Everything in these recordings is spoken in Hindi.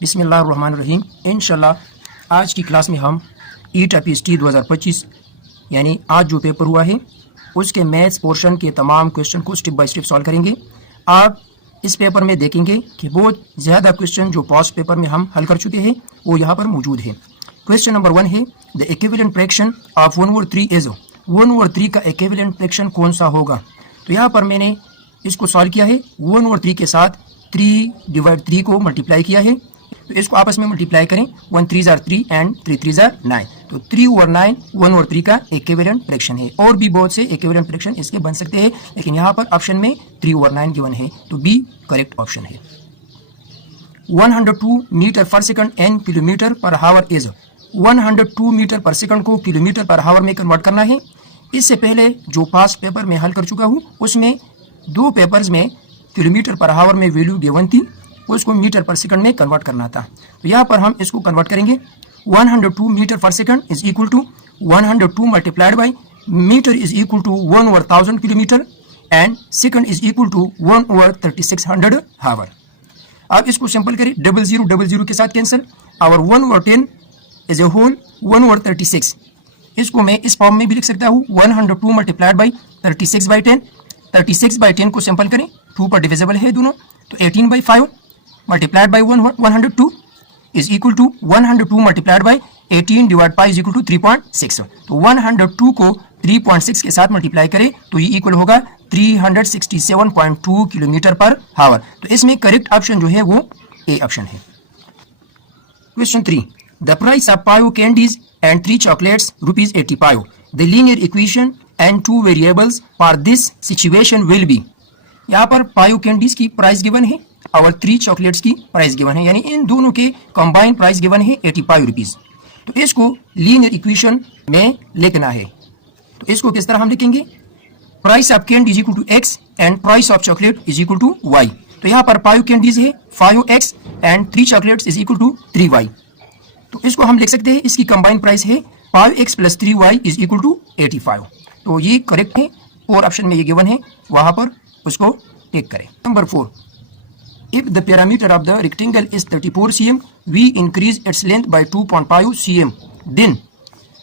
बिस्मिल्लाहिर्रहमानिर्रहीम। इंशाल्लाह आज की क्लास में हम ETAPST 2025 यानी आज जो पेपर हुआ है उसके मैथ्स पोर्शन के तमाम क्वेश्चन को स्टेप बाय स्टेप सॉल्व करेंगे। आप इस पेपर में देखेंगे कि बहुत ज़्यादा क्वेश्चन जो पास्ट पेपर में हम हल कर चुके हैं वो यहाँ पर मौजूद है। क्वेश्चन नंबर 1 है the equivalent fraction of 1/3 is 1/3 का इक्विवेलेंट फ्रैक्शन कौन सा होगा। तो यहाँ पर मैंने इसको सॉल्व किया है। 1/3 के साथ 3/3 को मल्टीप्लाई किया है, तो इसको आपस में मल्टीप्लाई करें। 1 3 * 3 एंड 3 3 = 9, तो 3/9 1/3 का इक्विवेलेंट फ्रैक्शन है। और भी बहुत से इक्विवेलेंट फ्रैक्शन इसके बन सकते हैं, लेकिन यहाँ पर ऑप्शन में 3/9 गिवन है, तो बी करेक्ट ऑप्शन है। 102 metre per second N kilometre पर हावर इज 102 मीटर पर सेकंड को किलोमीटर पर हावर में कन्वर्ट करना है। इससे पहले जो पास्ट पेपर में हल कर चुका हूँ उसमें 2 पेपर्स में किलोमीटर पर हावर में वैल्यू गिवन थी, उसको मीटर पर सेकंड में कन्वर्ट करना था। तो यहाँ पर हम इसको कन्वर्ट करेंगे। 102 metre per second is equal to 102 multiplied by metre is equal to 1/1000 kilometre and second is equal to 1/3600 hour. अब इसको सिंपल करें, 00 के साथ कैंसिल और 1/10 इज ए होल 1/36। इसको मैं इस फॉर्म में भी लिख सकता हूँ 102 मल्टीप्लाइड बाई 36/10। 36/10 को सिंपल करें, 2 पर डिविजिबल है दोनों, तो 18/5 multiplied by 102 is equal to 102 multiplied by 18 divide by is equal to 3.6। तो 102 को 3.6 के साथ मल्टीप्लाई करें तो ये इक्वल होगा 367.2 किलोमीटर पर हावर। तो इसमें करेक्ट ऑप्शन जो है वो ए ऑप्शन है। Question 3 the price of 5 candies and 3 chocolates ₹85। The linear equation and 2 variables for this situation will be. यहाँ पर 5 कैंडीज की प्राइस गिवन है और 3 चॉकलेट्स की प्राइस गिवन है, यानी इन दोनों के कंबाइंड प्राइस गिवन है 85 रुपीज। तो इसको लीनियर इक्वेशन में लिखना है, तो इसको किस तरह हम लिखेंगे, price of candy is equal to x and price of chocolate is equal to y। तो यहाँ पर 5 कैंडीज है 5x and 3 chocolates is equal to 3y। तो इसको हम लिख सकते हैं, इसकी कंबाइंड प्राइस है 5x + 3y is equal to 85। तो ये करेक्ट है और ऑप्शन में ये गिवन है, वहां पर उसको टिक करें। Number 4 if the perimeter of the rectangle is 34 cm we increase its length by 2.5 cm then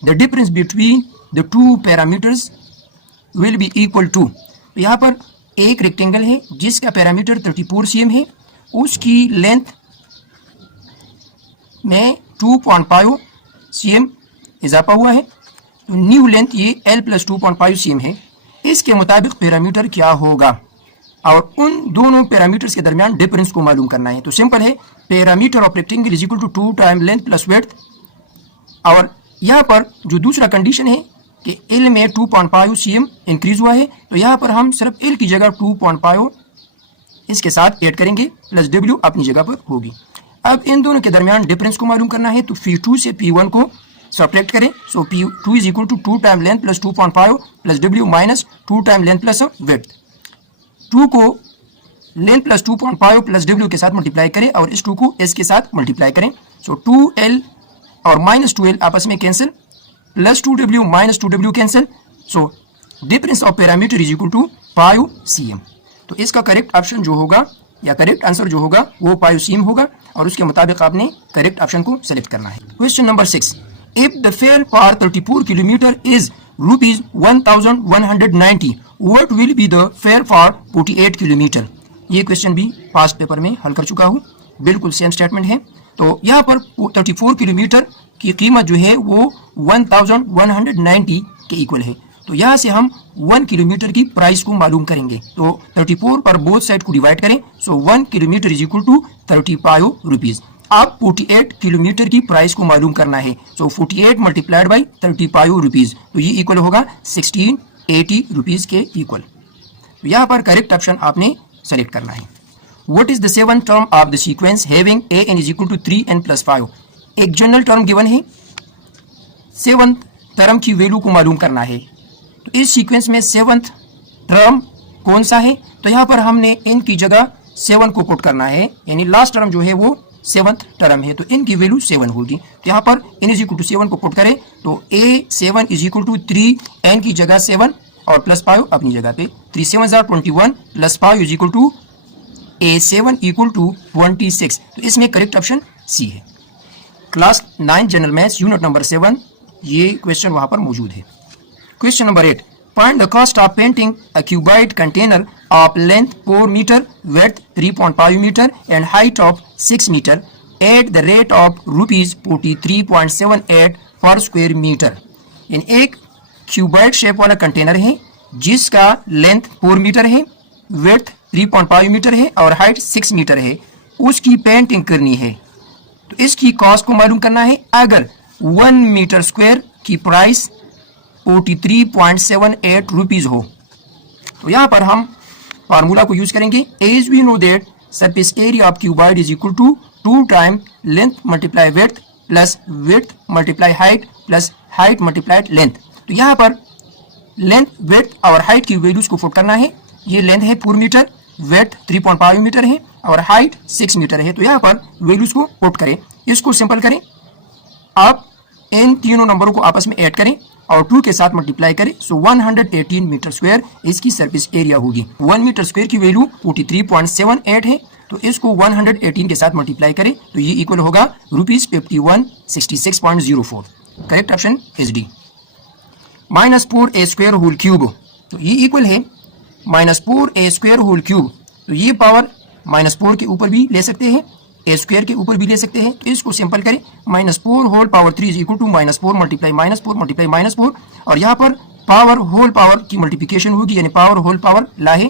the difference between the two parameters will be equal to। तो यहाँ पर एक रेक्टेंगल है जिसका पैरामीटर 34 cm है, उसकी लेंथ में 2.5 cm इजाफा हुआ है, तो न्यू लेंथ ये L + 2.5 cm है। इसके मुताबिक पैरामीटर क्या होगा और उन दोनों पैरामीटर्स के दरमियान डिफरेंस को मालूम करना है। तो सिंपल है, parameter of rectangle is equal to 2 time length plus width. और यहाँ पर जो दूसरा कंडीशन है कि L में 2.5 cm इंक्रीज हुआ है, तो यहाँ पर हम सिर्फ L की जगह 2.5 इसके साथ ऐड करेंगे प्लस W अपनी जगह पर होगी। अब इन दोनों के दरमियान डिफरेंस को मालूम करना है, तो P2 से P1 को सब्ट्रैक्ट करें। So P2 is equal to 2 time length plus 2.5 plus W minus 2 time length plus width. 2 को लेंथ प्लस 2.5 प्लस W के साथ मल्टीप्लाई करें और इस 2 को S के साथ मल्टीप्लाई करें। सो 2L और माइनस 2L आपस में cancel, plus 2W minus 2W cancel. So difference of parameter is equal to 5 cm। तो इसका करेक्ट ऑप्शन जो होगा या करेक्ट आंसर जो होगा वो 5 cm होगा और उसके मुताबिक आपने करेक्ट ऑप्शन को सेलेक्ट करना है। Question number 6 if the fair for 34 kilometre is ₹1190 what will be the fare for 48 kilometre. ये क्वेश्चन भी पास्ट पेपर में हल कर चुका हूँ, बिल्कुल सेम स्टेटमेंट है। तो यहाँ पर 34 किलोमीटर की कीमत जो है वो 1190 के इक्वल है। तो यहाँ से हम 1 किलोमीटर की प्राइस को मालूम करेंगे। तो 34 पर बोथ साइड को डिवाइड करें, so 1 kilometre is equal to 35 rupees. आप 48 किलोमीटर की प्राइस को मालूम करना है, सो 48 मल्टीप्लाइड बाई 35 रुपीज, तो ये इक्वल होगा 1680 रुपीज के इक्वल। तो यहाँ पर करेक्ट ऑप्शन आपने सेलेक्ट करना है। What is the 7th term of the sequence having an is equal to 3n + 5। एक जनरल टर्म गिवन है, 7th टर्म की वैल्यू को मालूम करना है। तो इस सीक्वेंस में 7th टर्म कौन सा है, तो यहाँ पर हमने n की जगह 7 को पुट करना है, यानी लास्ट टर्म जो है वो 7th टर्म है, तो n की वैल्यू 7 होगी। तो यहाँ पर n इज इक्वल टू 7 को पुट करें तो a7 is equal to 3, n की जगह 7 और प्लस 5 अपनी जगह पे, 3 7 21 plus 5 is equal to A7 equal to 26। तो इसमें करेक्ट ऑप्शन सी है। Class 9 general maths unit number 7 ये क्वेश्चन वहां पर मौजूद है। Question number 8, find the cost of painting a cuboid container of length 4 metre, width 3.5 metre and height of 6 metre at the rate of ₹43.78 per square metre. इन एक क्यूबाइड शेप वाला कंटेनर है जिसका लेंथ 4 मीटर है, विड्थ 3.5 मीटर है और हाइट 6 मीटर है, उसकी पेंटिंग करनी है। तो इसकी कॉस्ट को मालूम करना है। अगर 1 मीटर स्क्वायर की प्राइस 43.78 रुपीज हो तो यहां पर हम फार्मूला को यूज करेंगे। As we know that surface area of cuboid is equal to 2 time length multiply width plus width multiply height plus height multiplied length. तो यहाँ पर लेंथ विड्थ और हाइट की वैल्यूज को पुट करना है। ये लेंथ है 4 मीटर, विड्थ 3.5 मीटर है और हाइट 6 मीटर है। तो यहाँ पर वैल्यूज को पुट करें, इसको सिंपल करें। आप इन तीनों नंबरों को आपस में ऐड करें और 2 के साथ मल्टीप्लाई करें। सो 118 मीटर स्क्वायर इसकी सरफेस एरिया होगी। 1 मीटर स्क्वायर की वैल्यू 43.78 है, तो इसको 118 के साथ मल्टीप्लाई करें तो ये इक्वल होगा ₹5166.04। Correct option is D. -4a square whole cube, तो ये इक्वल है -4a स्क्वायर होल क्यूब। तो ये पावर -4 के ऊपर भी ले सकते हैं, a स्क्वायर के ऊपर भी ले सकते हैं। तो इसको सिंपल करें, -4 whole power 3 is equal to -4 multiply -4 और यहाँ पर पावर होल पावर की मल्टीप्लिकेशन होगी, यानी पावर होल पावर ला है।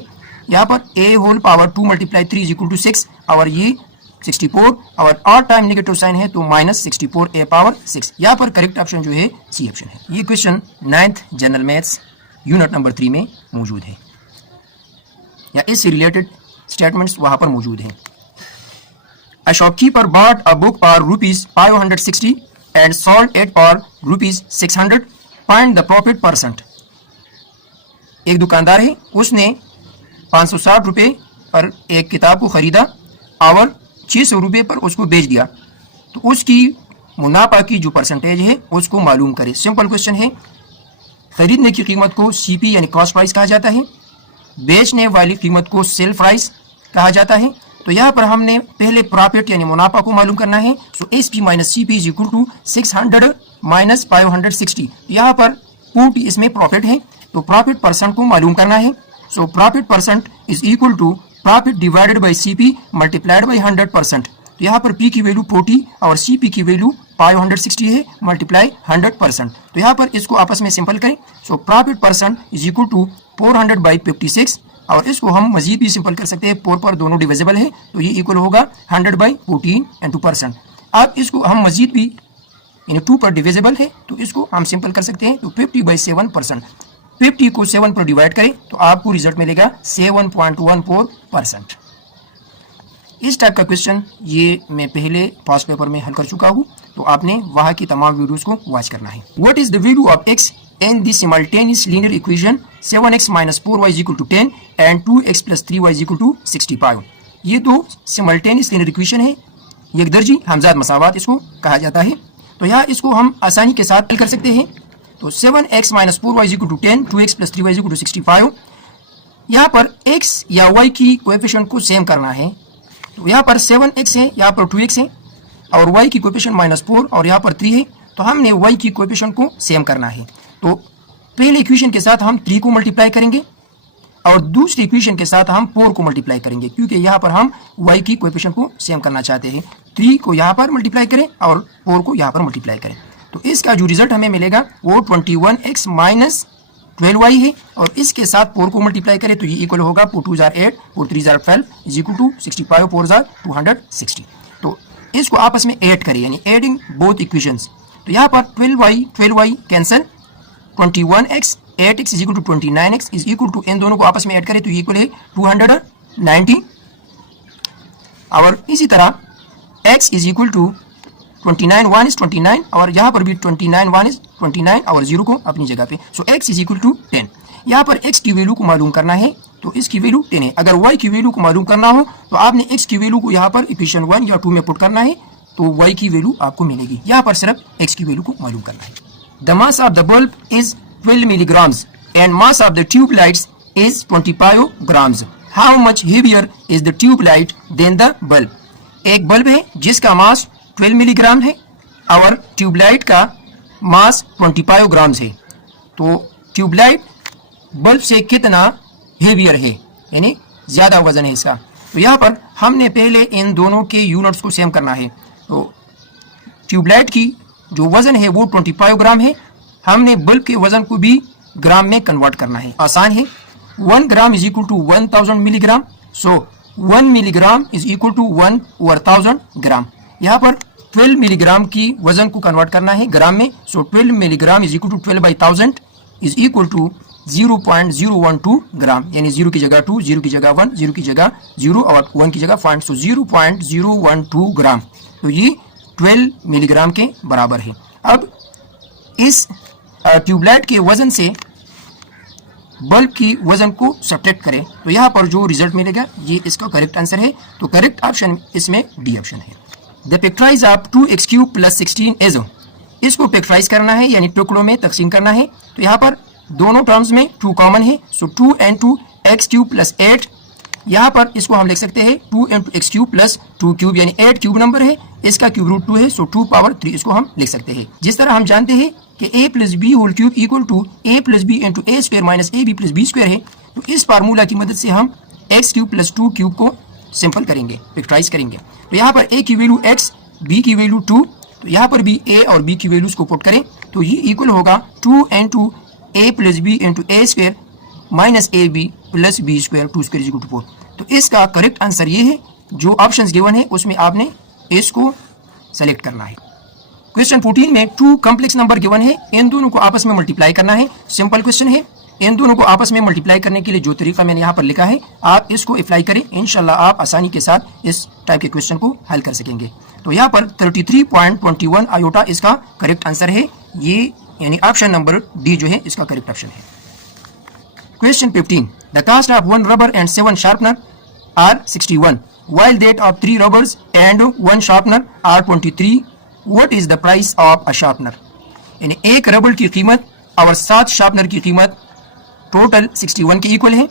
यहाँ पर a whole power 2 multiply 3 is equal to 6 और ये 64 और ऑड टाइम नेगेटिव साइन है तो -64a पावर 6। यहाँ पर करेक्ट ऑप्शन जो है सी ऑप्शन है। ये question 9th general maths unit number 3 में मौजूद है या इससे रिलेटेड स्टेटमेंट्स वहां पर मौजूद हैं। A shopkeeper bought a book for ₹560 and sold it for ₹600. Find the profit %. एक दुकानदार है, उसने 560 रुपये पर एक किताब को खरीदा और 600 रुपये पर उसको बेच दिया, तो उसकी मुनाफा की जो परसेंटेज है उसको मालूम करें। सिंपल क्वेश्चन है। खरीदने की कीमत को सीपी यानी कॉस्ट प्राइस कहा जाता है, बेचने वाली कीमत को सेल प्राइस कहा जाता है। तो यहाँ पर हमने पहले प्रॉफिट यानी मुनाफा को मालूम करना है। So SP minus CP is equal to 600 minus 560। यहाँ पर 40 इसमें प्रॉफिट है, तो प्रॉफिट परसेंट को मालूम करना है। So profit percent is equal to profit divided by CP multiplied by 100%। तो यहाँ पर पी की वैल्यू 40 और सीपी की वैल्यू 560 है, मल्टीप्लाई 100%। तो यहाँ पर इसको आपस में सिंपल करें। So profit percent is equal to 400 by 56 और इसको हम मजीद भी सिंपल कर सकते हैं। 4 पर दोनों डिविजिबल है तो ये इक्वल होगा 100 बाई 14 एंड 2%। अब इसको हम मजीद भी यानी 2 पर डिविजिबल है तो इसको हम सिंपल कर सकते हैं। तो 50 बाई 7%, 50 को 7 पर डिवाइड करें तो आपको रिजल्ट मिलेगा 7.14%। इस टाइप का क्वेश्चन ये मैं पहले पास्ट पेपर में हल कर चुका हूँ, तो आपने वहाँ की तमाम वीडियोस को वॉच करना है। What is the value of x in the simultaneous linear equation 7x minus 4y is equal to 10 and 2x plus 3y is equal to 65। ये दो simultaneous linear equation है, एक दर्जी हमजाद मसावात इसको कहा जाता है। तो यहाँ इसको हम आसानी के साथ हल कर सकते हैं। तो 7x minus 4y is equal to 10, 2x plus 3y is equal to 65। यहाँ पर x या y की कोएफिशिएंट को सेम करना है। तो यहाँ पर 7x है, यहाँ पर 2x है और y की कोएफिशिएंट -4 और यहाँ पर 3 है। तो हमने y की कोएफिशिएंट को सेम करना है। तो पहले इक्वेशन के साथ हम 3 को मल्टीप्लाई करेंगे और दूसरी इक्वेशन के साथ हम 4 को मल्टीप्लाई करेंगे, क्योंकि यहाँ पर हम y की कोएफिशिएंट को सेम करना चाहते हैं। 3 को यहाँ पर मल्टीप्लाई करें और 4 को यहाँ पर मल्टीप्लाई करें। तो इसका जो रिजल्ट हमें मिलेगा वो 21x माइनस 12y है और इसके साथ 4 को मल्टीप्लाई करें तो ये इक्वल होगा 4 2 8 4 3 12 इज इक्वल टू 65 4 260। तो इसको आपस में ऐड करें यानी एडिंग बोथ इक्वेशंस। तो यहाँ पर 12y cancel, 21x 8x is equal to 29x is equal to इन दोनों को आपस में ऐड करें तो इक्वल है 290 और इसी तरह x is equal to 29 1 is 29 और यहाँ पर भी 29 1 इज 29 और 0 को अपनी जगह पे। सो x इज इक्वल टू 10। यहाँ पर x की वैल्यू को मालूम करना है तो इसकी वैल्यू 10 है। अगर y की वैल्यू को मालूम करना हो तो आपने x की वैल्यू को यहाँ पर इक्वेशन 1 या 2 में पुट करना है तो y की वैल्यू आपको मिलेगी। यहाँ पर सिर्फ x की वैल्यू को मालूम करना है। The mass of the bulb is 12 milligrams and mass of the tube lights is 25 grams. How much heavier is the tube light than the bulb. एक बल्ब है जिसका मास 12 मिलीग्राम है और ट्यूबलाइट का मास 25 ग्राम है। तो ट्यूबलाइट बल्ब से कितना हेवियर है, यानी ज्यादा वजन है इसका। तो यहाँ पर हमने पहले इन दोनों के यूनिट्स को सेम करना है। तो ट्यूबलाइट की जो वजन है वो 25 ग्राम है, हमने बल्ब के वजन को भी ग्राम में कन्वर्ट करना है। आसान है, 1 gram is equal to 1000 milligram. So 1 milligram is equal to 1/1000 gram. यहाँ पर 12 मिलीग्राम की वजन को कन्वर्ट करना है ग्राम में। So 12 milligram is equal to 12/1000 is equal to 0.012 gram, यानी 0 की जगह 2, 0 की जगह 1, 0 की जगह 0 और 1 की जगह पॉइंट। सो 0.012 ग्राम। तो ये 12 मिलीग्राम के बराबर है। अब इस ट्यूबलाइट के वजन से बल्ब की वजन को सब्ट्रैक्ट करें तो यहाँ पर जो रिजल्ट मिलेगा ये इसका करेक्ट आंसर है। तो करेक्ट ऑप्शन इसमें डी ऑप्शन है। The factorise of 2x³ + 16 is, इसको फैक्टराइज करना है यानी टुकड़ों में तकसीम करना है। तो यहाँ पर दोनों टर्म्स में 2 कॉमन है। सो 2 × x³ + 8, यहाँ पर इसको हम लिख सकते हैं 2 × x³ + 2³ यानी 8 क्यूब नंबर है, इसका क्यूब रूट 2 है। सो 2⁻³ इसको हम लिख सकते हैं। जिस तरह हम जानते हैं कि a + b whole cube equal to a + b × a² - ab + b² है, तो इस फार्मूला की मदद से हम x³ + 2³ को सिंपल करेंगे, फैक्टराइज करेंगे। तो यहाँ पर a की वैल्यू x, b की वैल्यू 2, तो यहाँ पर भी a और b की वैल्यूज को पुट करें तो ये इक्वल होगा 2 × a + b × a² - ab + b², 2² is equal to 4। तो इसका करेक्ट आंसर ये है। जो ऑप्शंस गिवन है उसमें आपने इसको सेलेक्ट करना है। क्वेश्चन 14 में 2 कॉम्प्लेक्स नंबर गिवन है, इन दोनों को आपस में मल्टीप्लाई करना है। सिंपल क्वेश्चन है। इन दोनों को आपस में मल्टीप्लाई करने के लिए जो तरीका मैंने यहाँ पर लिखा है आप इसको अप्लाई करें, इंशाल्लाह आप आसानी के साथ इस टाइप के क्वेश्चन को हल कर सकेंगे। तो यहाँ पर 33.21 आयोटा इसका करेक्ट आंसर है, ये यानी ऑप्शन नंबर डी जो है इसका करेक्ट ऑप्शन है। Question 15, the cost of 1 rubber and 7 sharpener are 61 while that of 3 rubbers and 1 sharpener are 23, what is the price of a sharpener। यानी एक रबर की कीमत और 7 शार्पनर की कीमत टोटल 61 के इक्वल है,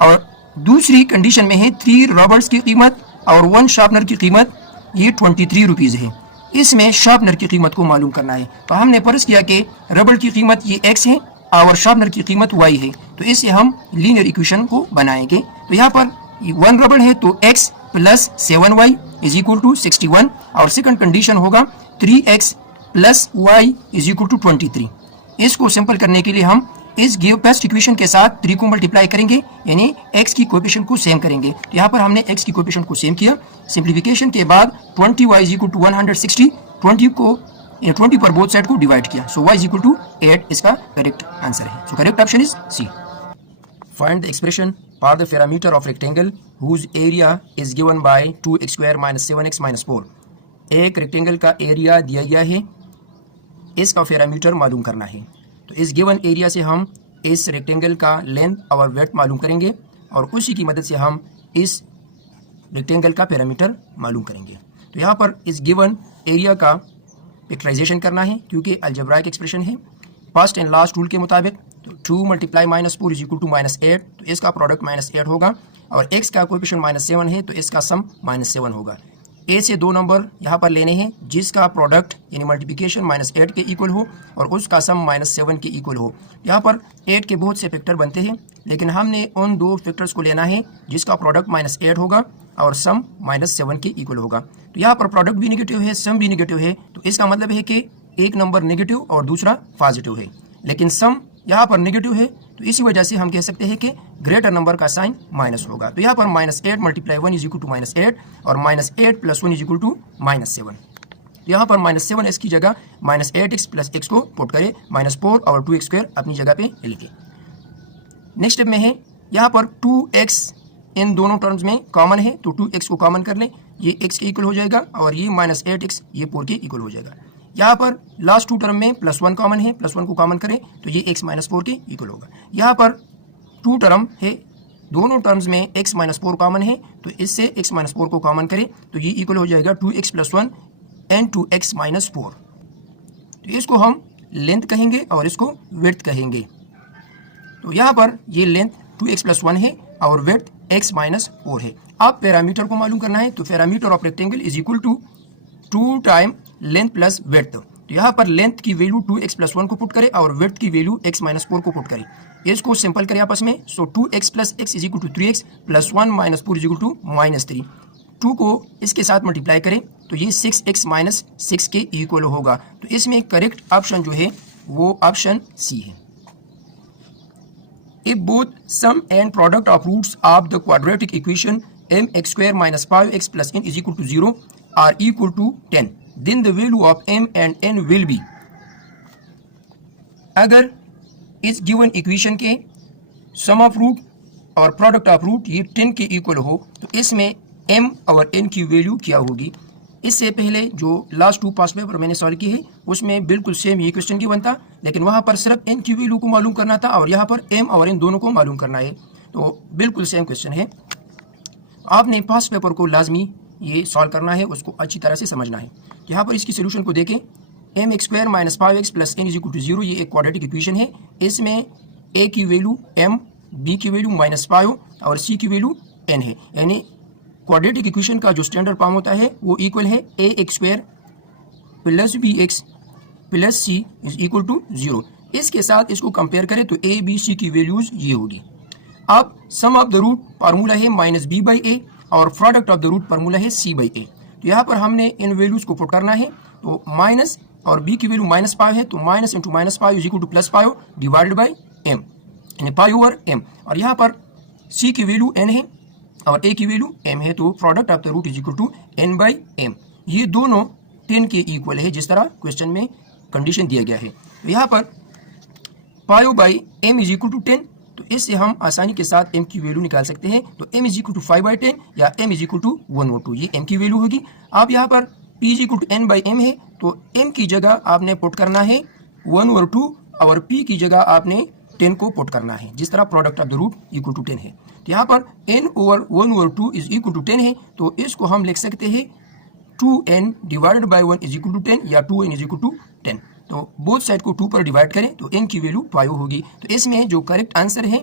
और दूसरी कंडीशन में है 3 रबर्स की कीमत और 1 शार्पनर की कीमत ये 23 रुपीज़ है। इसमें शार्पनर की कीमत को मालूम करना है। तो हमने फर्ज किया कि रबर की कीमत ये x है और शार्पनर की कीमत y है, तो इससे हम लीनियर इक्वेशन को बनाएंगे। तो यहाँ पर 1 रबर है तो x + 7y is equal to 61, और सेकंड कंडीशन होगा 3x + y is equal to 23। इसको सिंपल करने के लिए हम इस गिव फर्स्ट इक्वेशन के साथ 3 को मल्टीप्लाई करेंगे, यानी x की कोएफिशिएंट को सेम करेंगे। तो यहाँ पर हमने x की कोएफिशिएंट को सेम किया। सिंप्लीफिकेशन के बाद 20y इज इक्वल टू 160, 20 पर बोथ साइड को डिवाइड किया। So y is equal to 8 इसका करेक्ट आंसर है। So correct option is C. Find the expression for the parameter of rectangle whose area is given by 2x² - 7x - 4। एक रेक्टेंगल का एरिया दिया गया है, इसका पैरामीटर मालूम करना है। तो इस गिवन एरिया से हम इस रेक्टेंगल का लेंथ और वेड्थ मालूम करेंगे और उसी की मदद से हम इस रेक्टेंगल का पैरामीटर मालूम करेंगे। तो यहाँ पर इस गिवन एरिया का फैक्टराइजेशन करना है क्योंकि अलजेब्राइक एक्सप्रेशन है। फर्स्ट एंड लास्ट रूल के मुताबिक तो 2 × -4 इज इक्वल टू -8, तो इसका प्रोडक्ट -8 होगा, और x का कोएफिशिएंट -7 है तो इसका सम -7 होगा। a से 2 नंबर यहाँ पर लेने हैं जिसका प्रोडक्ट यानी मल्टीप्लिकेशन -8 के इक्वल हो और उसका सम -7 के इक्वल हो। यहाँ पर 8 के बहुत से फैक्टर बनते हैं, लेकिन हमने उन 2 फैक्टर्स को लेना है जिसका प्रोडक्ट -8 होगा और सम -7 के इक्वल होगा। तो यहाँ पर प्रोडक्ट भी नेगेटिव है, सम भी नेगेटिव है, तो इसका मतलब है कि एक नंबर नेगेटिव और दूसरा पॉजिटिव है, लेकिन सम यहाँ पर नेगेटिव है, तो इसी वजह से हम कह सकते हैं कि ग्रेटर नंबर का साइन माइनस होगा। तो यहाँ पर -8 × 1 इज इक्वल टू -8 और -8 + 1 इज इक्वल टू -7। यहाँ पर -7 की जगह -8x + x को पुट करें, -4 और 2x² अपनी जगह पे लिखे। नेक्स्ट स्टेप में है यहाँ पर 2x इन दोनों टर्म्स में कॉमन है, तो 2x को कॉमन कर लें, ये x के इक्वल हो जाएगा और ये -8x ये 4 के इक्वल हो जाएगा। यहाँ पर लास्ट 2 टर्म में +1 कॉमन है, +1 को कॉमन करें तो ये x - 4 के इक्वल होगा। यहाँ पर 2 टर्म है, दोनों टर्म्स में x - 4 कॉमन है, तो इससे x - 4 को कॉमन करें तो ये इक्वल हो जाएगा 2x + 1 and 2x - 4। तो इसको हम लेंथ कहेंगे और इसको विड्थ कहेंगे। तो यहाँ पर ये लेंथ 2x + 1 है और विड्थ x माइनस 4 है। अब पैरामीटर को मालूम करना है, तो parameter of rectangle is equal to 2 time length plus width. तो यहाँ पर लेंथ की वैल्यू 2x प्लस 1 को पुट करें और विड्थ की वैल्यू x माइनस 4 को पुट करें। इसको सिंपल करें आपस में। So 2x plus x is equal to 3x plus 1 minus 4 is equal to minus 3। 2 को इसके साथ मल्टीप्लाई करें तो ये 6x माइनस 6 के इक्वल होगा। तो इसमें करेक्ट ऑप्शन जो है वो ऑप्शन सी है। If both sum and product of roots of the quadratic equation mx square minus 5x plus n is equal to 0 are equal to 10, then the value of m and n will be। अगर इस गिवन इक्वेशन के सम ऑफ रूट और प्रोडक्ट ऑफ रूट ये 10 के इक्वल हो तो इसमें m और n की वैल्यू क्या होगी। इससे पहले जो लास्ट 2 पास पेपर मैंने सॉल्व किए हैं उसमें बिल्कुल सेम ये क्वेश्चन की बनता, लेकिन वहाँ पर सिर्फ n की वैल्यू को मालूम करना था और यहाँ पर m और n दोनों को मालूम करना है। तो बिल्कुल सेम क्वेश्चन है। आपने पास्ट पेपर को लाजमी ये सॉल्व करना है, उसको अच्छी तरह से समझना है। यहाँ पर इसकी सोल्यूशन को देखें, m x square minus 5x plus n is equal to 0, ये एक क्वाड्रेटिक इक्वेशन है। इसमें a की वैल्यू m, b की वैल्यू माइनस 5 और c की वैल्यू n है। यानी क्वाड्रेटिक इक्वेशन का जो स्टैंडर्ड फॉर्म होता है वो इक्वल है a x square plus b x plus c is equal to 0। इसके साथ इसको कंपेयर करें तो ए बी सी की वैल्यूज ये होगी। अब sum of the root formula है माइनस बी बाई ए और product of the root formula है सी बाई ए। तो यहाँ पर हमने इन वैल्यूज को पुट करना है। तो माइनस और बी की वैल्यू माइनस 5 है तो minus into minus 5 is equal to plus 5 divided by m, यानी 5 ओवर एम। और यहाँ पर सी की वैल्यू n है और a की वैल्यू m है, तो product of the root is equal to n by m। ये दोनों 10 के इक्वल है जिस तरह क्वेश्चन में कंडीशन दिया गया है। तो यहाँ पर 5 by m is equal to 10, तो इससे हम आसानी के साथ m की वैल्यू निकाल सकते हैं। तो m is equal to 5 by 10 या m इज इक्वल टू 1/2, ये m की वैल्यू होगी। अब यहाँ पर p is equal to n by m है, तो m की जगह आपने पुट करना है 1/2 और p की जगह आपने 10 को पुट करना है, जिस तरह product of the root equal to 10 है। तो यहाँ पर n over 1/2 is equal to 10 है, तो इसको हम लिख सकते हैं 2n divided by 1 is equal to 10 या 2n इज इक्वल टू 10। तो बोथ साइड को 2 पर डिवाइड करें तो n की वैल्यू 5 होगी। तो इसमें जो करेक्ट आंसर है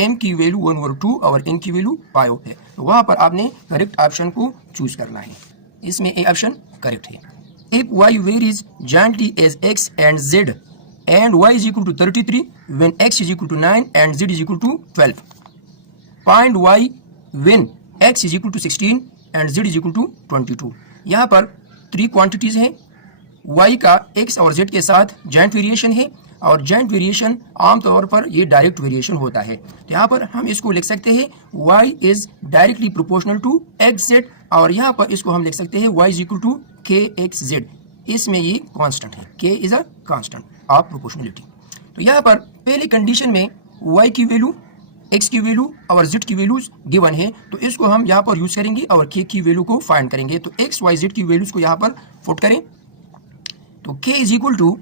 m की वैल्यू 1/2 और n की वैल्यू 5 है। तो वहाँ पर आपने करेक्ट ऑप्शन को चूज करना है। इसमें ए ऑप्शन करेक्ट है। If y varies giantly as x and z and y is equal to 33 when x is equal to 9 and z is equal to 12. Find y when x is equal to 16 and z is equal to 22. यहाँ पर 3 क्वांटिटीज हैं। y का x और z के साथ जॉइंट वेरिएशन है और जॉइंट वेरिएशन आमतौर पर ये डायरेक्ट वेरिएशन होता है। तो यहाँ पर हम इसको लिख सकते हैं y is directly proportional to x z और यहाँ पर इसको हम लिख सकते हैं y is equal to k x z. इसमें ये कांस्टेंट है, k is a constant of proportionality. तो यहाँ पर पहली कंडीशन में y की वैल्यू, x की वैल्यू और z की वैल्यूज गिवन है, तो इसको हम यहाँ पर यूज करेंगे और k की वैल्यू को फाइंड करेंगे। तो x y z की वैल्यूज को यहाँ पर पुट करें तो k इज इक्वल टू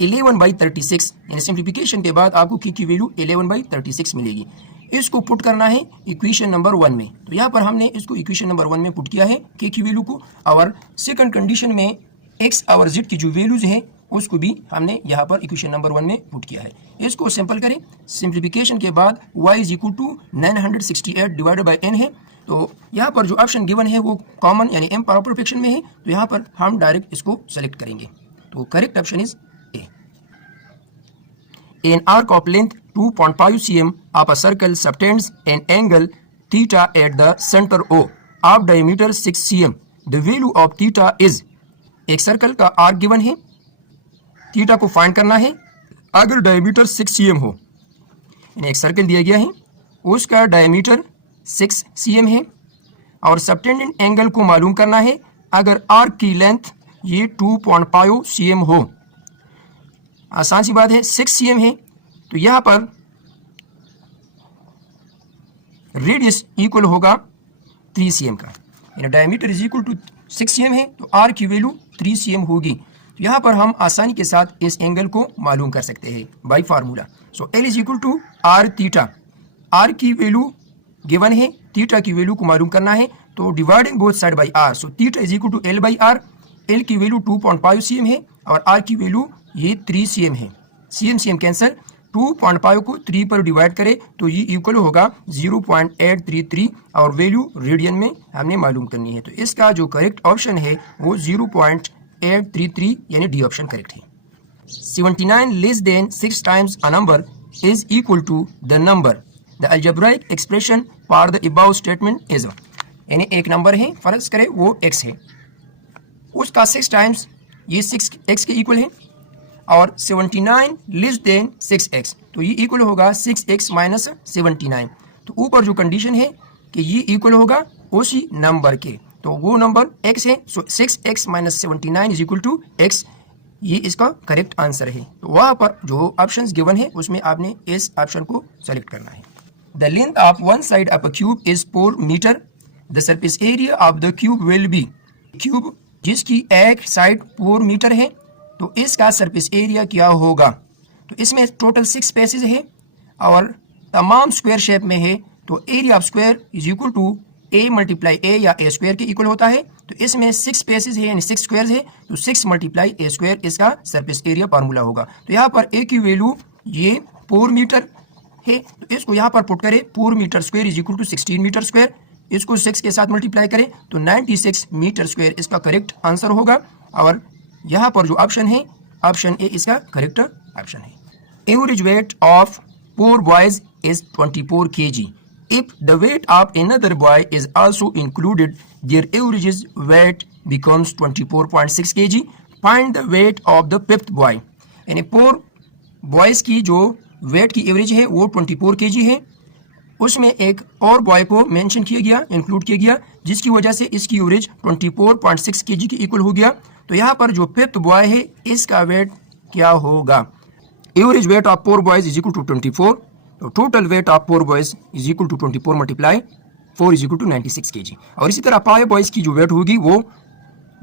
11/36, यानी सिंप्लीफिकेशन के बाद आपको k की वैल्यू 11/36 मिलेगी। इसको पुट करना है इक्वेशन नंबर 1 में। तो यहाँ पर हमने इसको इक्वेशन नंबर 1 में पुट किया है k की वैल्यू को, और सेकंड कंडीशन में x और z की जो वैल्यूज हैं उसको भी हमने यहाँ पर इक्वेशन नंबर 1 में पुट किया है। इसको सिंपल करें, सिंप्लीफिकेशन के बाद y is equal to 968 divided by n है। तो यहाँ पर जो ऑप्शन गिवन है वो कॉमन यानी m प्रॉपर फ्रैक्शन में है, तो यहाँ पर हम डायरेक्ट इसको सेलेक्ट करेंगे। तो correct option is a. An arc of length 2.5 cm of a circle subtends an angle theta at the center O of diameter 6 cm. The value of theta is। एक सर्कल का आर्क गिवन है, थीटा को फाइंड करना है अगर डायमीटर 6 cm हो। एक सर्कल दिया गया है, उसका डायमीटर 6 cm है और सबटेंडेड एंगल को मालूम करना है अगर आर्क की लेंथ ये 2.5 cm हो। आसान सी बात है, 6 cm है तो यहाँ पर रेडियस इक्वल होगा 3 cm का, यानी diameter is equal to 6 cm है तो आर की वैल्यू 3 cm होगी। तो यहाँ पर हम आसानी के साथ इस एंगल को मालूम कर सकते हैं by formula. So l is equal to r theta. R की वैल्यू गिवन है, थीटा की वैल्यू को मालूम करना है, तो dividing both side by r. So theta is equal to l by r. L की वैल्यू 2.5 cm है और आर की वैल्यू ये 3 cm है। cm कैंसल, 2.5 को 3 पर डिवाइड करें तो ये इक्वल होगा 0.833 और वैल्यू रेडियन में हमने मालूम करनी है। तो इसका जो करेक्ट ऑप्शन है वो 0.833 यानी डी ऑप्शन करेक्ट है। 79 less than 6 times a number is equal to the number the algebraic expression for the above statement is, यानी एक नंबर है, फर्ज करें वो x है, उसका 6 टाइम्स ये 6x के इक्वल है और 79 लेस देन 6x, तो ये इक्वल होगा 6x माइनस 79। तो ऊपर जो कंडीशन है कि ये इक्वल होगा उसी नंबर के, तो वो नंबर x है, so 6x minus 79 is equal to x, ये इसका करेक्ट आंसर है। तो वहाँ पर जो ऑप्शंस गिवन है उसमें आपने इस ऑप्शन को सेलेक्ट करना है। The length of one side of a cube is 4 metre, the surface area of the cube will be, cube जिसकी एक साइड 4 मीटर है तो इसका सरफेस एरिया क्या होगा। तो इसमें टोटल 6 स्पेसेस है और तमाम स्क्वायर शेप में है, तो area of square is equal to a multiply a या a स्क्वायर के इक्वल होता है। तो इसमें 6 स्पेसेस है यानी 6 स्क्वायर्स है, तो 6 मल्टीप्लाई a स्क्वायर इसका सरफेस एरिया फार्मूला होगा। तो यहाँ पर a की वैल्यू ये 4 मीटर है, तो इसको यहाँ पर पुट करें 4 metre square is equal to 16 metre square, इसको 6 के साथ मल्टीप्लाई करें तो 96 मीटर स्क्वायर इसका करेक्ट आंसर होगा। और यहाँ पर जो ऑप्शन है ऑप्शन ए इसका करेक्ट ऑप्शन है। Average weight of 4 boys is 24 kg. If the weight of another boy is also included, their average weight becomes 24.6 kg. Find the weight of the 5th boy. यानी 4 बॉयज की जो वेट की एवरेज है वो 24 kg है, उसमें एक और बॉय को मेंशन किया गया, इंक्लूड किया गया, जिसकी वजह से इसकी एवरेज 24.6 kg के इक्वल हो गया। तो यहाँ पर जो 5th बॉय है इसका वेट क्या होगा। Average weight of 4 boys is equal to 24, तो total weight of 4 boys is equal to 24 multiply 4 is equal to 96 kg। और इसी तरह 5 बॉयज की जो वेट होगी वो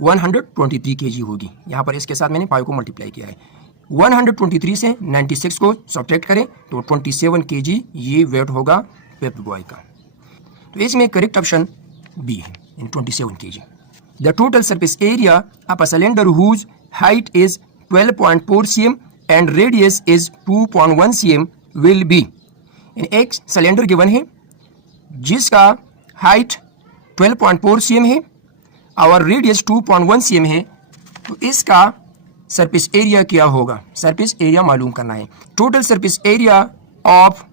123 kg होगी। यहाँ पर इसके साथ मैंने 5 को मल्टीप्लाई किया है। 123 से 96 को सब्ट्रैक्ट करें तो 27 kg ये वेट होगा 5th बॉय का। तो इसमें करेक्ट ऑप्शन बी है, इन 27 kg। The total surface area of a cylinder whose height is 12.4 cm and radius is 2.1 cm will be. एक सिलेंडर गिवन है जिसका हाइट 12.4 cm है और रेडियस 2.1 cm है, तो इसका सरफेस एरिया क्या होगा, सरफेस एरिया मालूम करना है। Total surface area of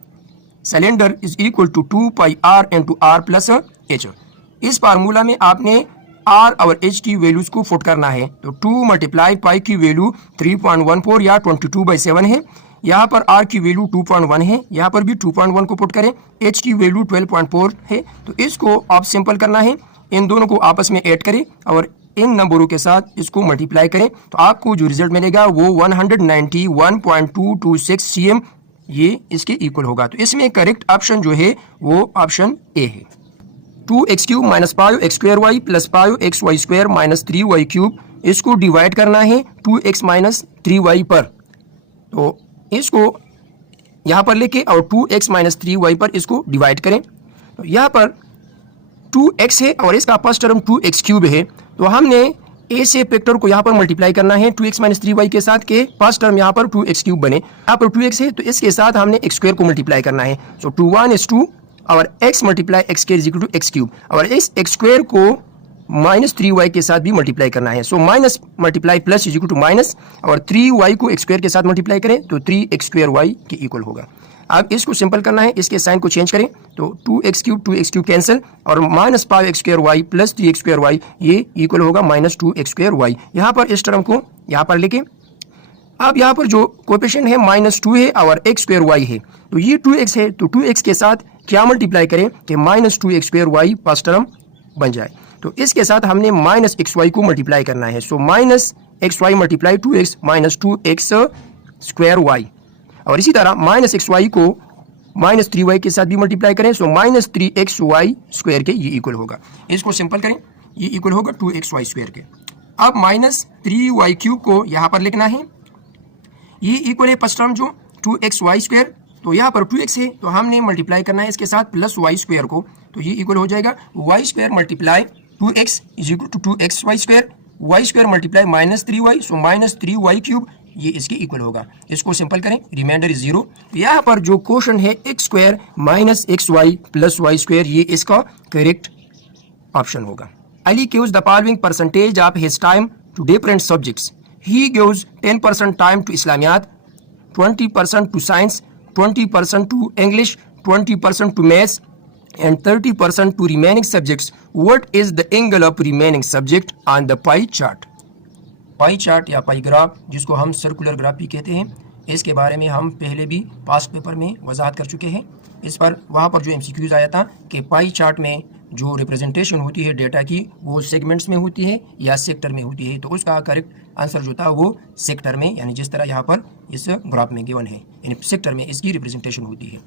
cylinder is equal to 2 pi r into r plus h। इस फार्मूला में आपने r और h की वैल्यूज को पुट करना है, तो 2 मल्टीप्लाई पाई की वैल्यू 3.14 या 22/7 है, यहाँ पर r की वैल्यू 2.1 है, यहाँ पर भी 2.1 को पुट करें, h की वैल्यू 12.4 है, तो इसको आप सिंपल करना है, इन दोनों को आपस में ऐड करें और इन नंबरों के साथ इसको मल्टीप्लाई करें, तो आपको जो रिजल्ट मिलेगा वो 191.226 cm ये इसके इक्वल होगा। तो इसमें करेक्ट ऑप्शन जो है वो ऑप्शन ए है। 2x³ minus 5x² plus 5xy² minus 3y³, इसको डिवाइड करना है 2x माइनस 3y पर, तो इसको यहाँ पर लेके और 2x माइनस 3y पर इसको डिवाइड करें। तो यहाँ पर 2x है और इसका फर्स्ट टर्म 2x³ है, तो हमने a से फैक्टर को यहाँ पर मल्टीप्लाई करना है 2x माइनस 3y के साथ के फर्स्ट टर्म यहाँ पर 2x³ बने। यहाँ पर 2x है तो इसके साथ हमने x² को मल्टीप्लाई करना है, सो 2 is 2 और x multiply x² is equal to x³ और इस x² को माइनस 3y के साथ भी मल्टीप्लाई करना है, so minus multiply plus is equal to minus और 3y को x² के साथ मल्टीप्लाई करें तो 3x² के इक्वल होगा। अब इसको सिंपल करना है, इसके साइन को चेंज करें तो 2x³ कैंसिल और माइनस 5x² प्लस 3x² ये इक्वल होगा माइनस 2x²। यहाँ पर इस टर्म को यहाँ पर लेके अब यहाँ पर जो कोएफिशिएंट है -2 है और x² है, तो ये 2x है तो 2x के साथ क्या मल्टीप्लाई करें कि -2x² फर्स्ट टर्म बन जाए, तो इसके साथ हमने -xy को मल्टीप्लाई करना है, सो -xy multiply 2x minus 2x² और इसी तरह -xy को -3y के साथ भी मल्टीप्लाई करें, सो -3xy² के ये इक्वल होगा। इसको सिंपल करें, ये इक्वल होगा 2xy² के। अब -3y³ को यहाँ पर लिखना है, ये इक्वल है फर्स्ट टर्म जो 2xy², तो यहाँ पर 2x है तो हमने मल्टीप्लाई करना है इसके साथ प्लस y² को, तो ये इक्वल हो जाएगा y² multiply 2x is equal to 2xy², y² multiply -3y, so -3y³ ये इसके इक्वल होगा। इसको सिंपल करें, रिमाइंडर इज 0। यहाँ पर जो क्वेश्चन है x square minus x y plus y square, ये इसका करेक्ट ऑप्शन होगा। Ali gives the following percentage of his time to different subjects. He gives 10% time to Islamiyat, 20% to science, 20% to English, 20% to maths, and 30% to remaining subjects. What is the angle of remaining subject on the pie chart? Pie chart या पाई ग्राफ, जिसको हम सर्कुलर ग्राफ भी कहते हैं, इसके बारे में हम पहले भी पास्ट पेपर में वजाहत कर चुके हैं। इस पर वहाँ पर जो एमसीक्यूज आया था कि पाई चार्ट में जो रिप्रेजेंटेशन होती है डेटा की वो सेगमेंट्स में होती है या सेक्टर में होती है, तो उसका करेक्ट आंसर जो था वो सेक्टर में, यानी जिस तरह यहाँ पर इस ग्राफ में गिवन है, यानी सेक्टर में इसकी रिप्रेजेंटेशन होती है।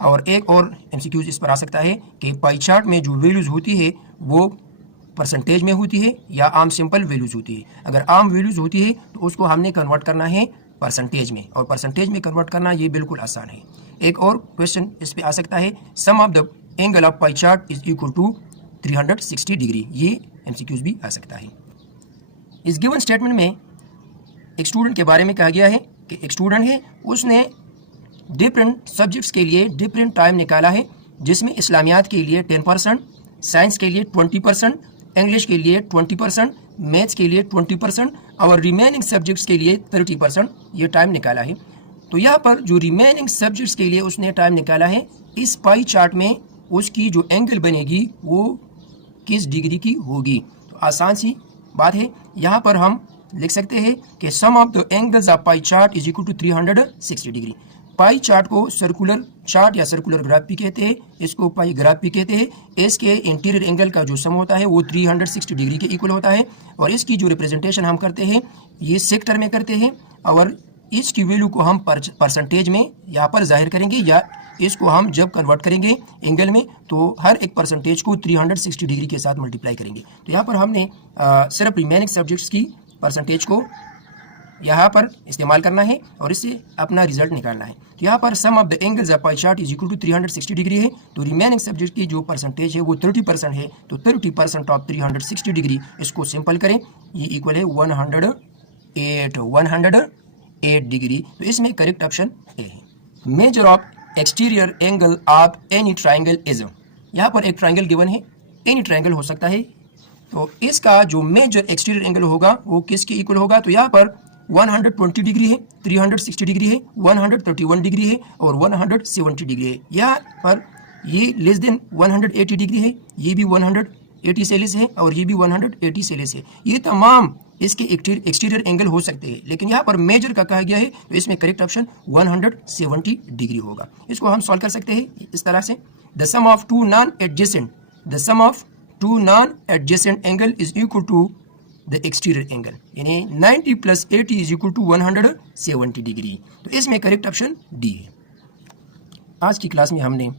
और एक और एमसीक्यूज इस पर आ सकता है कि पाई चार्ट में जो वैल्यूज़ होती है वो परसेंटेज में होती है या आम सिंपल वैल्यूज़ होती है। अगर आम वैल्यूज़ होती है तो उसको हमने कन्वर्ट करना है परसेंटेज में, और परसेंटेज में कन्वर्ट करना ये बिल्कुल आसान है। एक और क्वेश्चन इस पे आ सकता है, sum of the angle of pie chart is equal to 360 degree, ये एमसीक्यूज भी आ सकता है। इस गिवन स्टेटमेंट में एक स्टूडेंट के बारे में कहा गया है कि एक स्टूडेंट है, उसने डिफरेंट सब्जेक्ट्स के लिए डिफरेंट टाइम निकाला है, जिसमें इस्लामियात के लिए 10%, साइंस के लिए 20%, इंग्लिश के लिए 20%, मैथ्स के लिए 20% और रिमेनिंग सब्जेक्ट्स के लिए 30% ये टाइम निकाला है। तो यहाँ पर जो रिमेनिंग सब्जेक्ट्स के लिए उसने टाइम निकाला है, इस पाई चार्ट में उसकी जो एंगल बनेगी वो किस डिग्री की होगी। तो आसान सी बात है, यहाँ पर हम लिख सकते हैं कि sum of the angles of pie chart is equal to 360 degree. Pie chart को सर्कुलर चार्ट या सर्कुलर ग्राफ भी कहते हैं, इसको पाई ग्राफ भी कहते हैं। इसके इंटीरियर एंगल का जो सम होता है वो 360 डिग्री के इक्वल होता है, और इसकी जो रिप्रेजेंटेशन हम करते हैं ये सेक्टर में करते हैं, और इसकी वैल्यू को हम परसेंटेज में यहाँ पर जाहिर करेंगे, या इसको हम जब कन्वर्ट करेंगे एंगल में तो हर एक परसेंटेज को 360 डिग्री के साथ मल्टीप्लाई करेंगे। तो यहाँ पर हमने सिर्फ रिमेनिंग सब्जेक्ट्स की परसेंटेज को यहाँ पर इस्तेमाल करना है और इससे अपना रिजल्ट निकालना है। तो यहाँ पर sum of the angles of pie chart is equal to 360 degree है, तो रिमेनिंग सब्जेक्ट की जो परसेंटेज है वो 30% है, तो 30% ऑफ 360 डिग्री, इसको सिंपल करें, ये इक्वल है 108 डिग्री। तो इसमें करेक्ट ऑप्शन ए है। Measure of exterior angle of any triangle is, यहाँ पर एक ट्राइंगल गिवन है, एनी ट्राइंगल हो सकता है, तो इसका जो मेजर एक्सटीरियर एंगल होगा वो किसके इक्वल होगा। तो यहाँ पर 120 डिग्री है, 360 डिग्री है, 131 डिग्री है और 170 डिग्री है। यहाँ पर ये लेस देन 180 डिग्री है, ये भी 180 से लेस है और ये भी 180 से लेस है। ये तमाम इसके एक्सटीरियर एंगल हो सकते हैं, लेकिन यहाँ पर मेजर का कहा गया है, तो इसमें करेक्ट ऑप्शन 170 डिग्री होगा। इसको हम सॉल्व कर सकते हैं इस तरह से, the sum of two non adjacent angle is equal to the exterior angle, यानी 90 + 80 इज इक्वल टू 170 डिग्री। तो इसमें करेक्ट ऑप्शन डी है। आज की क्लास में हमने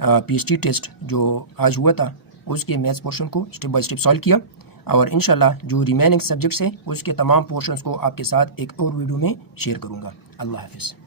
पीएचडी टेस्ट जो आज हुआ था उसके मैथ्स पोर्शन को स्टेप बाय स्टेप सॉल्व किया, और इंशाल्लाह जो रिमेनिंग सब्जेक्ट्स हैं उसके तमाम पोर्शंस को आपके साथ एक और वीडियो में शेयर करूँगा। अल्लाह हाफिज़।